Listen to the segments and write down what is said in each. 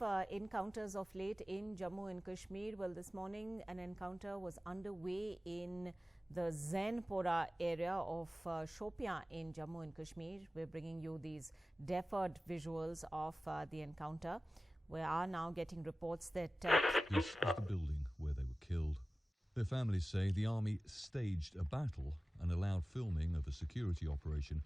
encounters of late in Jammu and Kashmir. Well, this morning an encounter was underway in the Zainpora area of Shopian in Jammu and Kashmir. We're bringing you these deferred visuals of the encounter. We are now getting reports that... This is the building where they were killed. Their families say the army staged a battle and allowed filming of a security operation.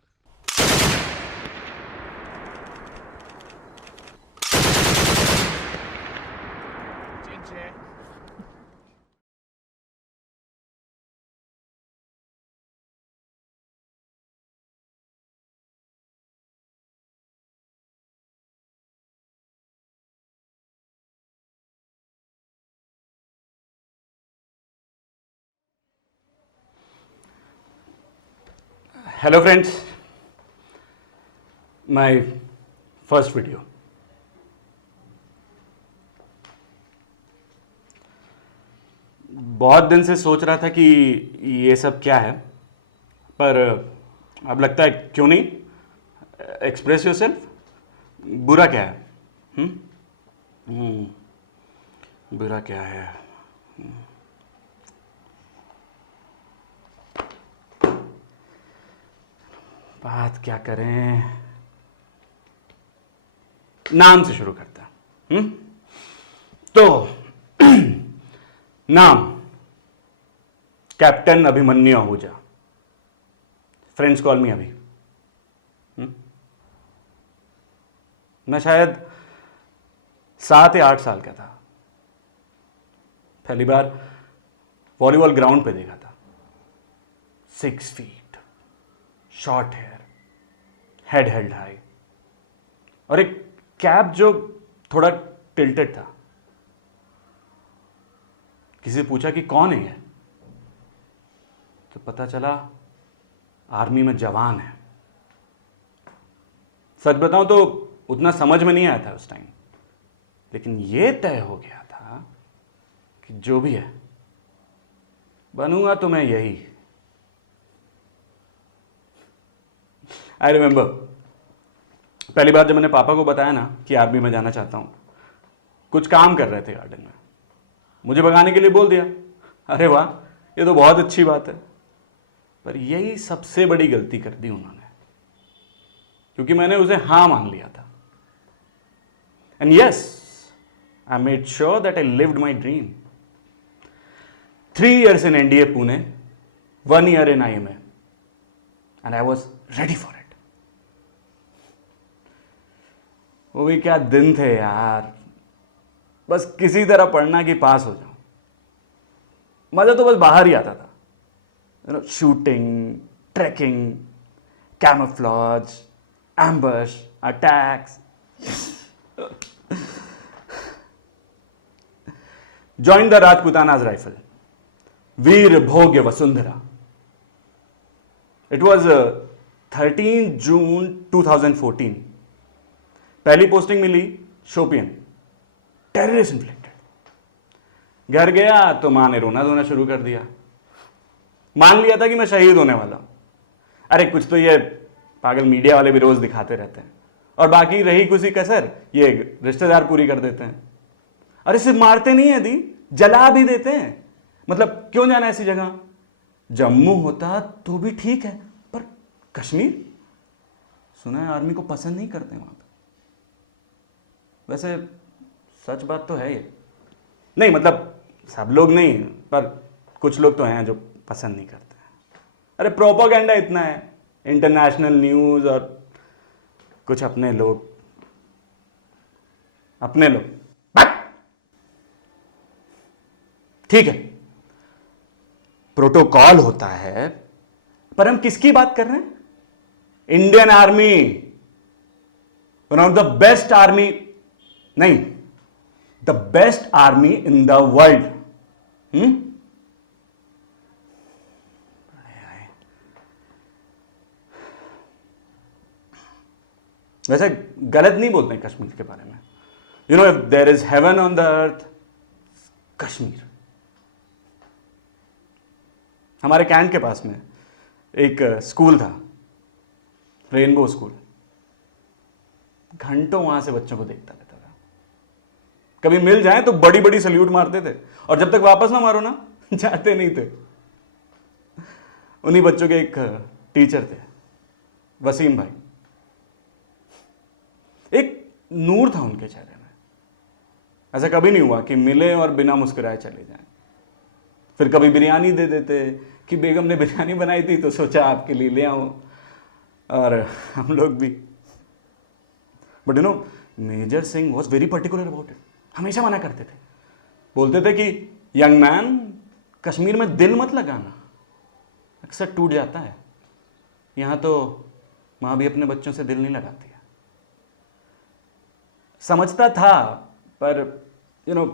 Hello friends, my first video. बहुत दिन से सोच रहा था कि ये सब क्या है, पर अब लगता है क्यों नहीं, एक्सप्रेस योरसेल्फ। बुरा क्या है? बुरा क्या है? बात क्या करें? नाम से शुरू करते हैं। तो नाम captain Abhimanyu Ahuja, friends call मी अभी। मैं शायद 7 या 8 साल का था, पहली बार वॉलीबॉल ग्राउंड पे देखा था। 6 feet, short hair, head held high, और एक कैप जो थोड़ा टिल्टेड था। किसी से पूछा कि कौन है ये, तो पता चला आर्मी में जवान है। सच बताऊं तो उतना समझ में नहीं आया था उस टाइम, लेकिन ये तय हो गया था कि जो भी है बनूंगा तो मैं यही। आई रिमेंबर पहली बार जब मैंने पापा को बताया ना कि आर्मी में जाना चाहता हूं, कुछ काम कर रहे थे गार्डन में, मुझे भगाने के लिए बोल दिया। अरे वाह, ये तो बहुत अच्छी बात है। पर यही सबसे बड़ी गलती कर दी उन्होंने, क्योंकि मैंने उसे हाँ मान लिया था। And yes, I made sure that I lived my dream. 3 years in NDA Pune, 1 year in IMA, and I was ready for it. वो भी क्या दिन थे यार, बस किसी तरह पढ़ना कि पास हो जाऊं। मजा तो बस बाहर ही आता था। Shooting, tracking, camouflage, ambush, attacks. Joined the Rajputanas rifle, वीर भोग्य वसुंधरा। It was 13 June 2014. पहली पोस्टिंग मिली शोपियन, टेररिस्ट इन्फ्लिक्टेड। घर गया तो मां ने रोना धोना शुरू कर दिया। मान लिया था कि मैं शहीद होने वाला हूं। अरे कुछ तो ये पागल मीडिया वाले भी रोज दिखाते रहते हैं, और बाकी रही कुछ कसर ये रिश्तेदार पूरी कर देते हैं। अरे सिर्फ मारते नहीं है दी, जला भी देते हैं। मतलब क्यों जाना ऐसी जगह? जम्मू होता तो भी ठीक है, पर कश्मीर सुना है आर्मी को पसंद नहीं करते वहां पे। वैसे सच बात तो है ये, नहीं मतलब सब लोग नहीं, पर कुछ लोग तो हैं जो पसंद नहीं करते हैं। अरे प्रोपेगेंडा इतना है, इंटरनेशनल न्यूज, और कुछ अपने लोग ठीक है, प्रोटोकॉल होता है, पर हम किसकी बात कर रहे हैं? Indian army, one of the best army, नहीं, the best army in the world. वैसे गलत नहीं बोलते हैं कश्मीर के बारे में। You know, if there is heaven on the earth, Kashmir. हमारे कैंट के पास में एक स्कूल था, रेनबो स्कूल। घंटों वहां से बच्चों को देखता रहता था। कभी मिल जाए तो बड़ी बड़ी सल्यूट मारते थे, और जब तक वापस ना मारो ना जाते नहीं थे। उन्हीं बच्चों के एक टीचर थे, वसीम भाई। एक नूर था उनके चेहरे में। ऐसा कभी नहीं हुआ कि मिले और बिना मुस्कुराए चले जाएं। फिर कभी बिरयानी दे देते कि बेगम ने बिरयानी बनाई थी तो सोचा आपके लिए ले आऊं, और हम लोग भी। But you know, major Singh was very particular about it. हमेशा मना करते थे, बोलते थे कि यंग मैन, कश्मीर में दिल मत लगाना, अक्सर टूट जाता है। यहां तो मां भी अपने बच्चों से दिल नहीं लगाती है। समझता था पर यू नो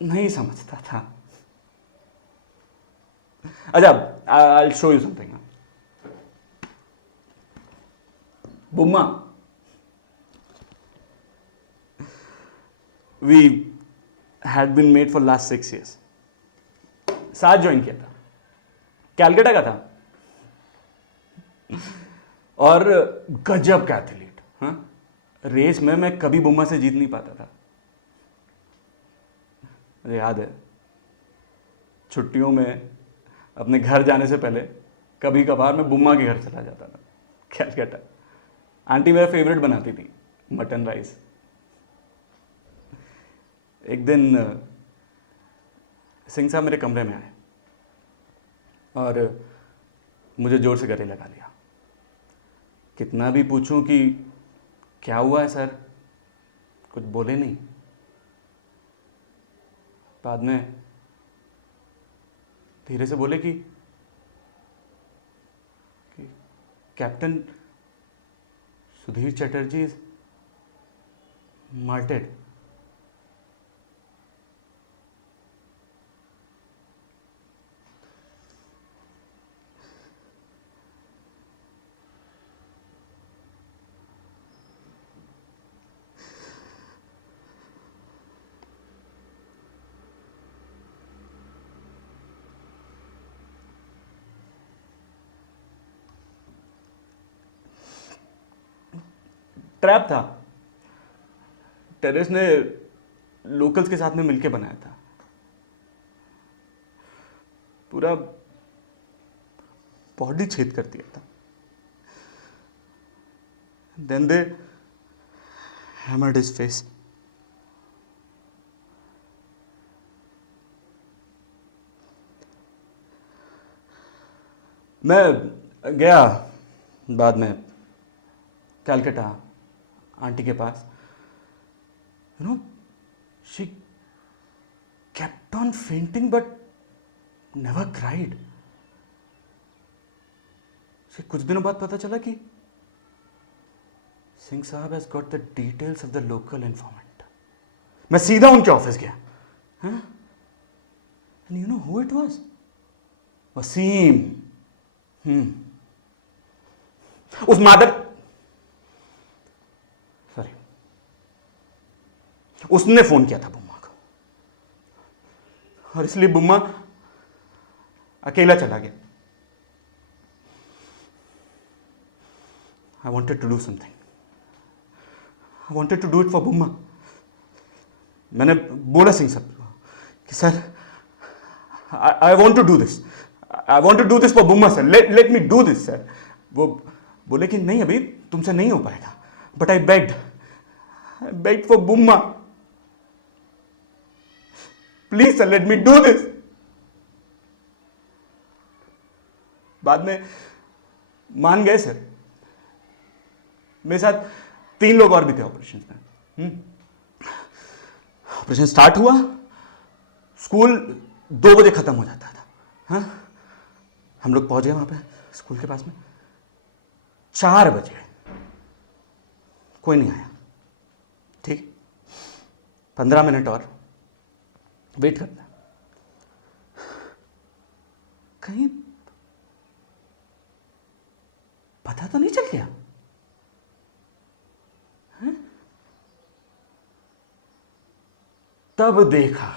नहीं समझता था। अच्छा, I will show you something. Bumma, we had been made for last 6 years। साथ ज्वाइन किया था, कैलकाटा का था, और गजब का एथलीट। हाँ, रेस में मैं कभी बुम्मा से जीत नहीं पाता था। मुझे याद है, छुट्टियों में अपने घर जाने से पहले कभी कभार मैं बुम्मा के घर चला जाता था, कैलकाटा। आंटी मेरा फेवरेट बनाती थी, मटन राइस। एक दिन सिंह साहब मेरे कमरे में आए और मुझे जोर से गले लगा लिया। कितना भी पूछूं कि क्या हुआ है सर, कुछ बोले नहीं। बाद में धीरे से बोले कि captain Sudhir Chatterjee is मार्टेड। Trap था, टेररिस्ट ने लोकल्स के साथ में मिलकर बनाया था। पूरा बॉडी छेद कर दिया था। Then they hammered his face. मैं गया बाद में कैलकाटा आंटी के पास। You know, she kept on fainting but never cried. से कुछ दिनों बाद पता चला कि सिंह साहब has got the details of the local informant. मैं सीधा उनके ऑफिस गया, हाँ? And you know who it was? Wasim. उस उसने फोन किया था बुम्मा को, और इसलिए बुम्मा अकेला चला गया। I wanted to do something. I wanted to do it for बुम्मा। मैंने बोला सिंह साहब कि sir, I want to do this. I want to do this for Bumma sir. Let me do this sir. वो बोले कि नहीं, अभी तुमसे नहीं हो पाएगा। But I begged for Bumma. Please sir, let me do this. बाद में मान गए सर। मेरे साथ 3 लोग और भी थे ऑपरेशन में। ऑपरेशन स्टार्ट हुआ, स्कूल 2 बजे खत्म हो जाता था। हाँ, हम लोग पहुंच गए वहां पे स्कूल के पास में 4 बजे। कोई नहीं आया। ठीक, 15 मिनट और वेट करना। कहीं पता तो नहीं चल गया? है? तब देखा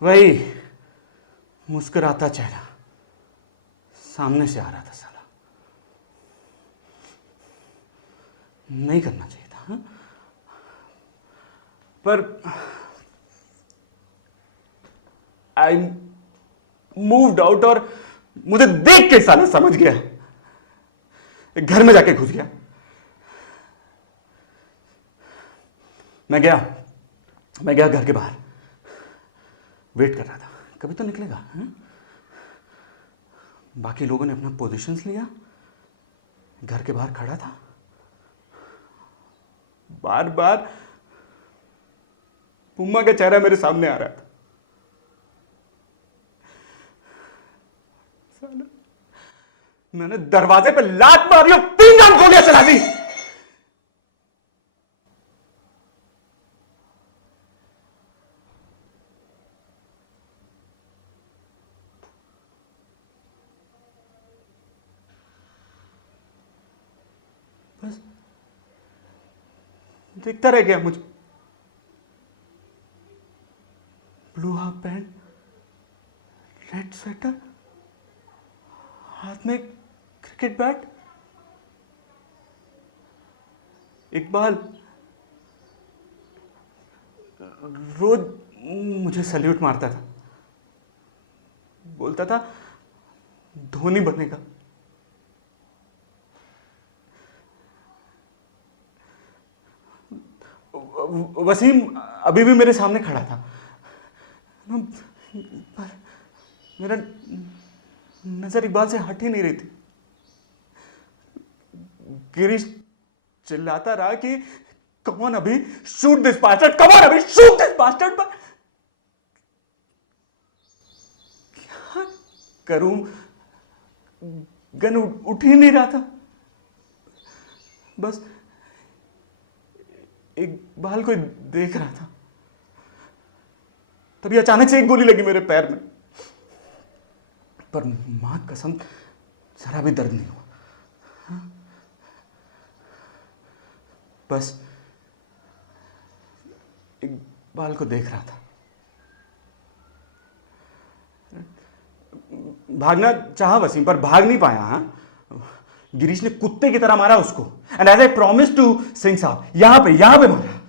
वही मुस्कुराता चेहरा सामने से आ रहा था। साला, नहीं करना चाहिए था। हाँ? पर आई मूव्ड आउट और मुझे देख के साला समझ गया, एक घर में जाके घुस गया। मैं गया घर के बाहर, वेट कर रहा था कभी तो निकलेगा। बाकी लोगों ने अपना पोजीशंस लिया, घर के बाहर खड़ा था, बार बार पुम्मा का चेहरा मेरे सामने आ रहा था। मैंने दरवाजे पे लात मारी और 3 राउंड गोलियां चला दी। बस देखता रह गया मुझे। Blue half pant, red sweater, हाथ में क्रिकेट बैट। इकबाल रोज मुझे सैल्यूट मारता था, बोलता था धोनी बनेगा। वसीम अभी भी मेरे सामने खड़ा था, पर मेरा नजर इकबाल से हट ही नहीं रही थी। गिरीश चिल्लाता रहा कि कम ऑन अभी, shoot this bastard, come on अभी, शूट दिस बास्टर्ड। पर क्या करूं, गन उठ ही नहीं रहा था। बस इकबाल को देख रहा था, तभी अचानक से एक गोली लगी मेरे पैर में, पर मां कसम जरा भी दर्द नहीं हुआ। बस इकबाल को देख रहा था। भागना चाहा वसीम, पर भाग नहीं पाया। गिरीश ने कुत्ते की तरह मारा उसको, and as I promise to Singh Sahab, यहां पे मारा।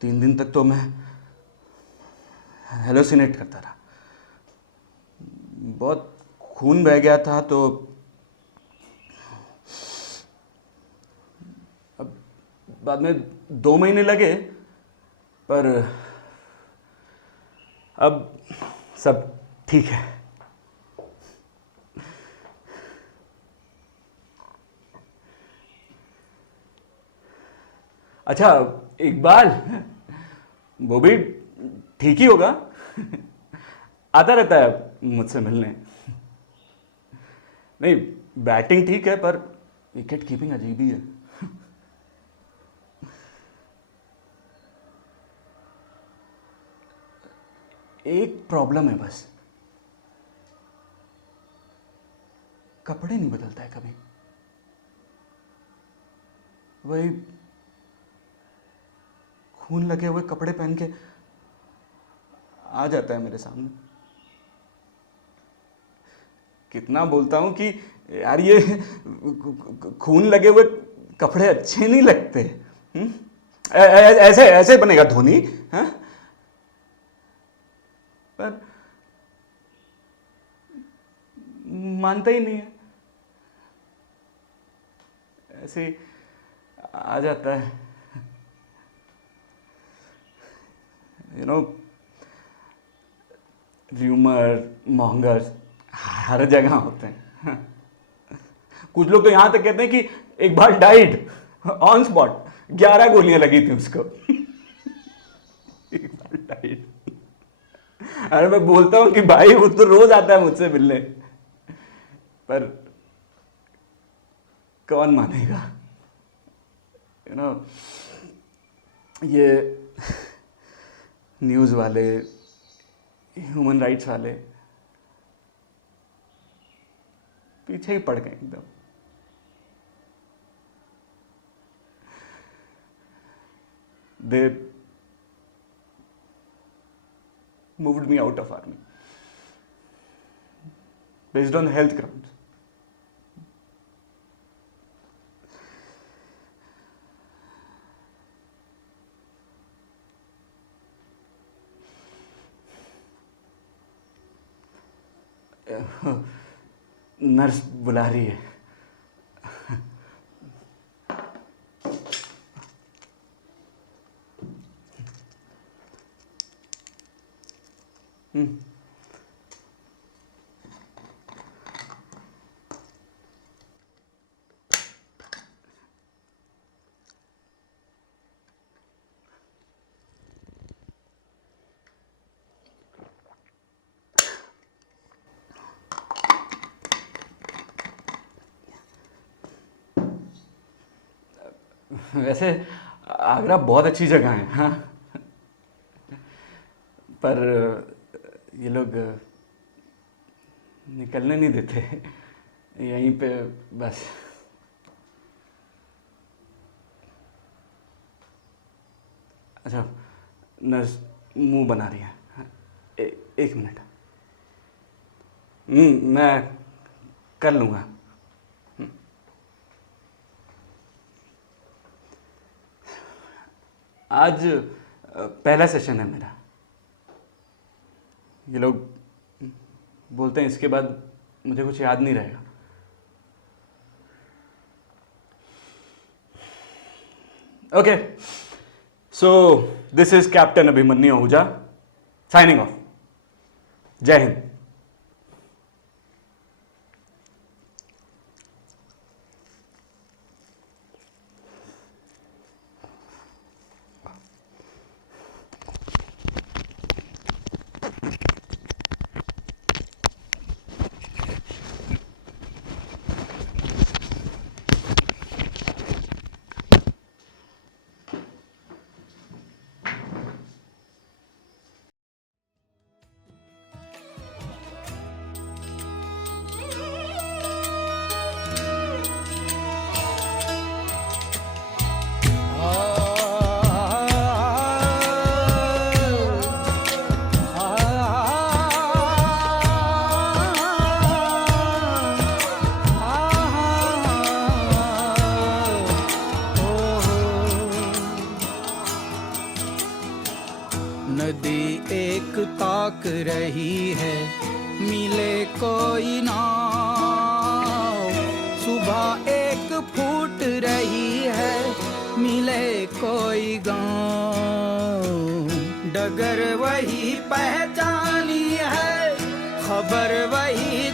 तीन दिन तक तो मैं हेलोसिनेट करता रहा, बहुत खून बह गया था। तो अब बाद में 2 महीने लगे, पर अब सब ठीक है। अच्छा इकबाल, वो भी ठीक ही होगा, आता रहता है मुझसे मिलने। नहीं, बैटिंग ठीक है, पर विकेट कीपिंग अजीब ही है। एक प्रॉब्लम है बस, कपड़े नहीं बदलता है कभी। वही खून लगे हुए कपड़े पहन के आ जाता है मेरे सामने। कितना बोलता हूं कि यार ये खून लगे हुए कपड़े अच्छे नहीं लगते। ऐसे ऐसे बनेगा धोनी, हाँ? पर मानता ही नहीं है, ऐसे आ जाता है। र्यूमर मॉन्गर्स हर जगह होते हैं। कुछ लोग तो यहां तक कहते हैं कि एक बार डाइड ऑन स्पॉट, 11 गोलियां लगी थी उसको। एक बार डाइड। अरे मैं बोलता हूं कि भाई वो तो रोज आता है मुझसे मिलने, पर कौन मानेगा। ये न्यूज़ वाले, ह्यूमन राइट्स वाले पीछे ही पड़ गए एकदम। They moved me out of army based on health grounds, nurse बुला रही है। वैसे आगरा बहुत अच्छी जगह है, हाँ, पर ये लोग निकलने नहीं देते, यहीं पे बस। अच्छा, नर्स मुंह बना रही है, एक मिनट। मैं कर लूँगा। आज पहला सेशन है मेरा। ये लोग बोलते हैं इसके बाद मुझे कुछ याद नहीं रहेगा। Okay, so this is captain Abhimanyu Ahuja signing off. जय हिंद। नदी एक ताक रही है, मिले कोई नाव। सुबह एक फूट रही है, मिले कोई गाँव। डगर वही पहचानी है, खबर वही